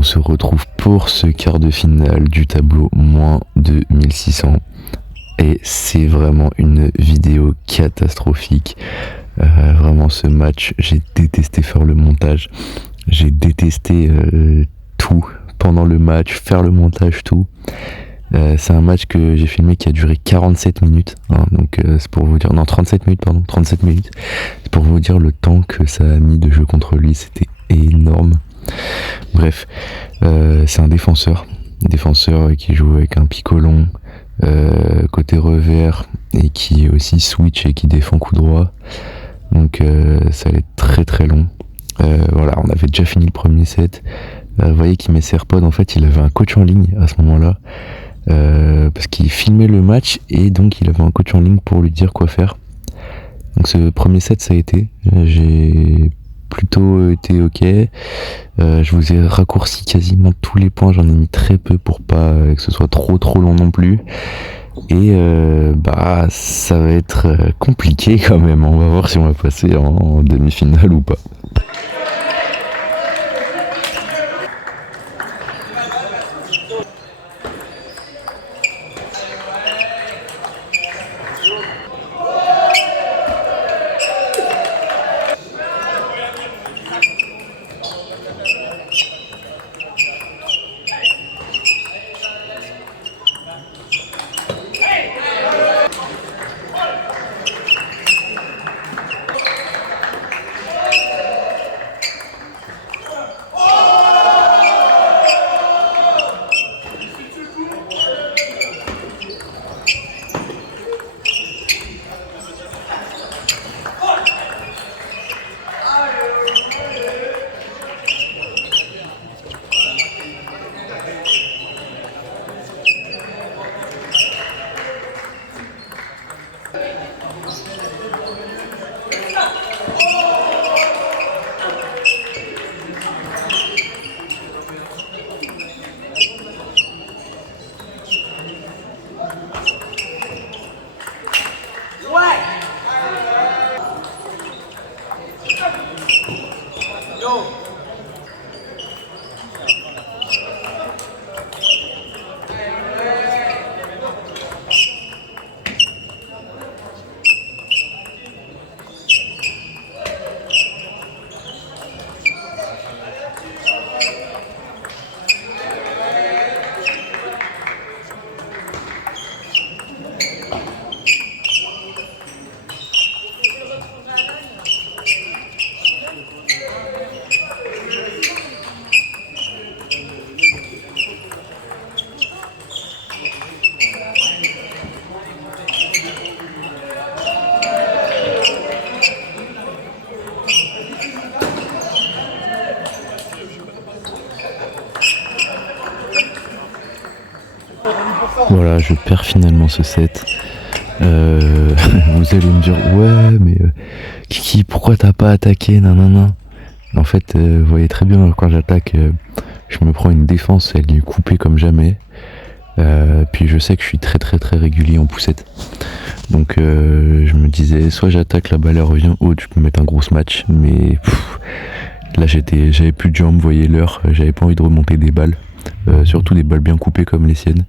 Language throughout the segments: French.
on se retrouve pour ce quart de finale du tableau moins de 1600. Et c'est vraiment une vidéo catastrophique. Vraiment ce match, j'ai détesté faire le montage. J'ai détesté tout pendant le match, faire le montage, tout. C'est un match que j'ai filmé qui a duré 47 minutes. Hein, donc c'est pour vous dire... Non, 37 minutes, pardon. 37 minutes. C'est pour vous dire le temps que ça a mis de jeu contre lui. C'était énorme. Bref, c'est un défenseur. Défenseur qui joue avec un picolon. Côté revers. Et qui aussi switch et qui défend coup droit. Donc ça allait être très très long. Voilà, on avait déjà fini le premier set. Vous voyez qu'il met ses AirPods. En fait, il avait un coach en ligne à ce moment-là. Parce qu'il filmait le match et donc il avait un coach en ligne pour lui dire quoi faire. Donc ce premier set ça a été, j'ai plutôt été ok. Je vous ai raccourci quasiment tous les points, j'en ai mis très peu pour pas que ce soit trop long non plus. Et bah ça va être compliqué quand même, on va voir si on va passer en demi-finale ou pas. Voilà, je perds finalement ce set. Vous allez me dire, ouais, mais Kiki, pourquoi t'as pas attaqué, nanana. En fait, vous voyez très bien, quand j'attaque, je me prends une défense, elle est coupée comme jamais. Puis je sais que je suis très régulier en poussette. Donc je me disais, soit j'attaque, la balle elle revient haute, je peux mettre un gros match. Mais là j'avais plus de jambes, vous voyez l'heure, j'avais pas envie de remonter des balles. Surtout des balles bien coupées comme les siennes.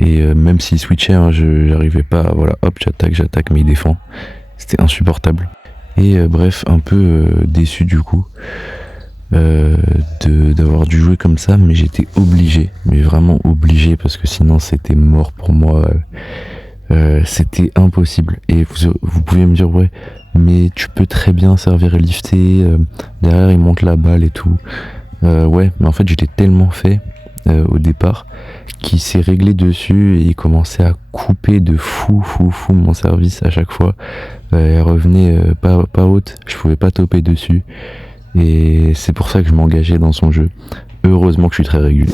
Et même s'il switchait, hein, j'arrivais pas, voilà, hop, j'attaque, mais il défend. C'était insupportable. Et bref, un peu déçu du coup d'avoir dû jouer comme ça, mais j'étais obligé, mais vraiment obligé, parce que sinon c'était mort pour moi. C'était impossible. Et vous pouvez me dire, ouais, mais tu peux très bien servir et lifter, derrière il monte la balle et tout. Ouais, mais en fait j'étais tellement fait au départ qui s'est réglé dessus et il commençait à couper de fou mon service à chaque fois. Elle revenait pas haute, je pouvais pas toper dessus. Et c'est pour ça que je m'engageais dans son jeu. Heureusement que je suis très régulier.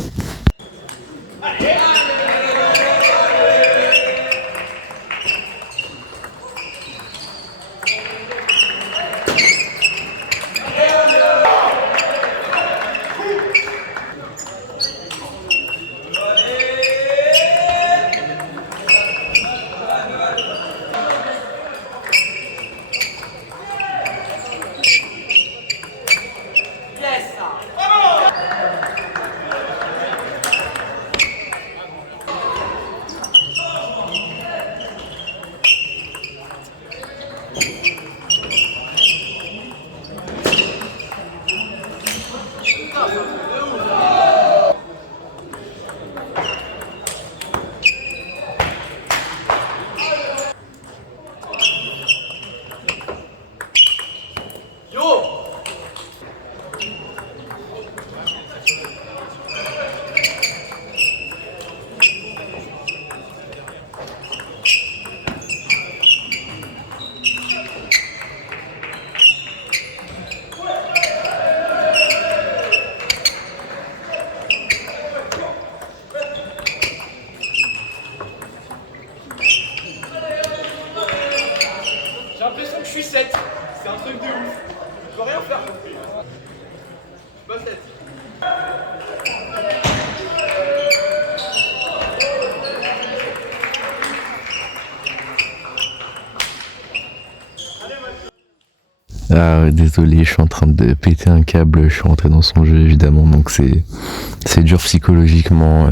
Ah ouais, désolé, je suis en train de péter un câble, je suis rentré dans son jeu évidemment, donc c'est dur psychologiquement,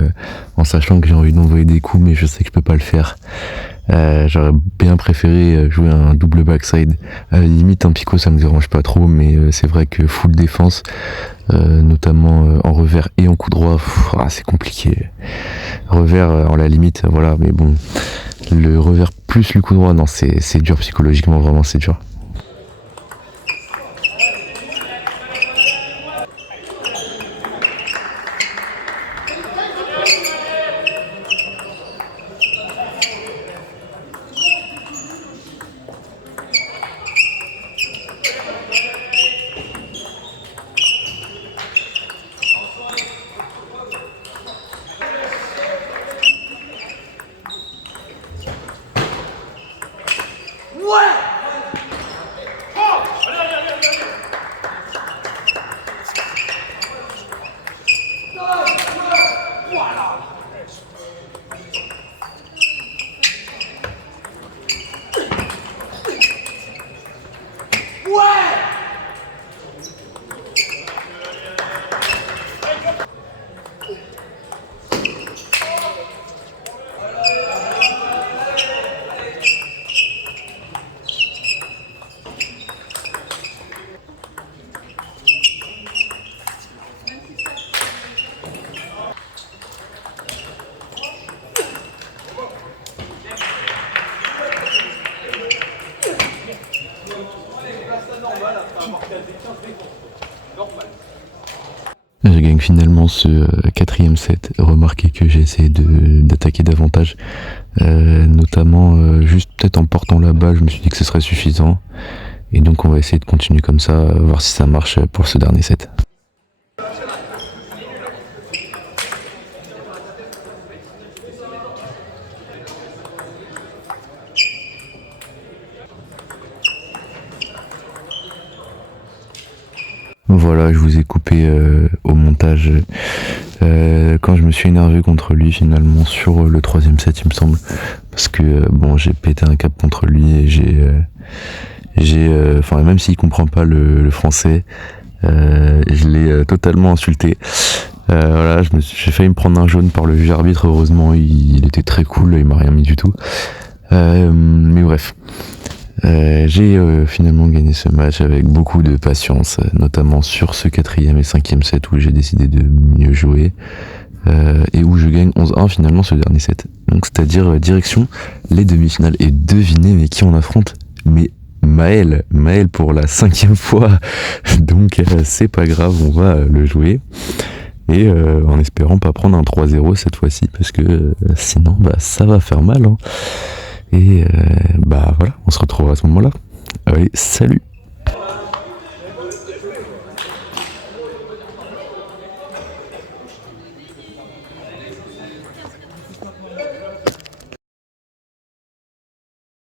en sachant que j'ai envie d'envoyer des coups, mais je sais que je peux pas le faire. J'aurais bien préféré jouer un double backside. À la limite, un pico ça me dérange pas trop, mais c'est vrai que full défense, notamment en revers et en coup droit, c'est compliqué. Revers en la limite, voilà, mais bon, le revers plus le coup droit, non, c'est dur psychologiquement, vraiment c'est dur. Je gagne finalement ce quatrième set. Remarquez que j'ai essayé d'attaquer davantage, notamment juste peut-être en portant la balle, je me suis dit que ce serait suffisant. Et donc on va essayer de continuer comme ça, voir si ça marche pour ce dernier set. Voilà, je vous ai coupé au montage quand je me suis énervé contre lui finalement sur le troisième set il me semble, parce que bon j'ai pété un cap contre lui et enfin même s'il comprend pas le français, je l'ai totalement insulté. Voilà, j'ai failli me prendre un jaune par le juge arbitre, heureusement il était très cool, il m'a rien mis du tout. Mais bref. J'ai finalement gagné ce match avec beaucoup de patience, notamment sur ce quatrième et cinquième set où j'ai décidé de mieux jouer et où je gagne 11-1 finalement ce dernier set. Donc c'est-à-dire direction les demi-finales. Et devinez mais qui on affronte? Mais Maël pour la 5e fois. Donc c'est pas grave, on va le jouer. Et en espérant pas prendre un 3-0 cette fois-ci, parce que sinon ça va faire mal, hein. Et voilà, on se retrouvera à ce moment-là. Allez, salut!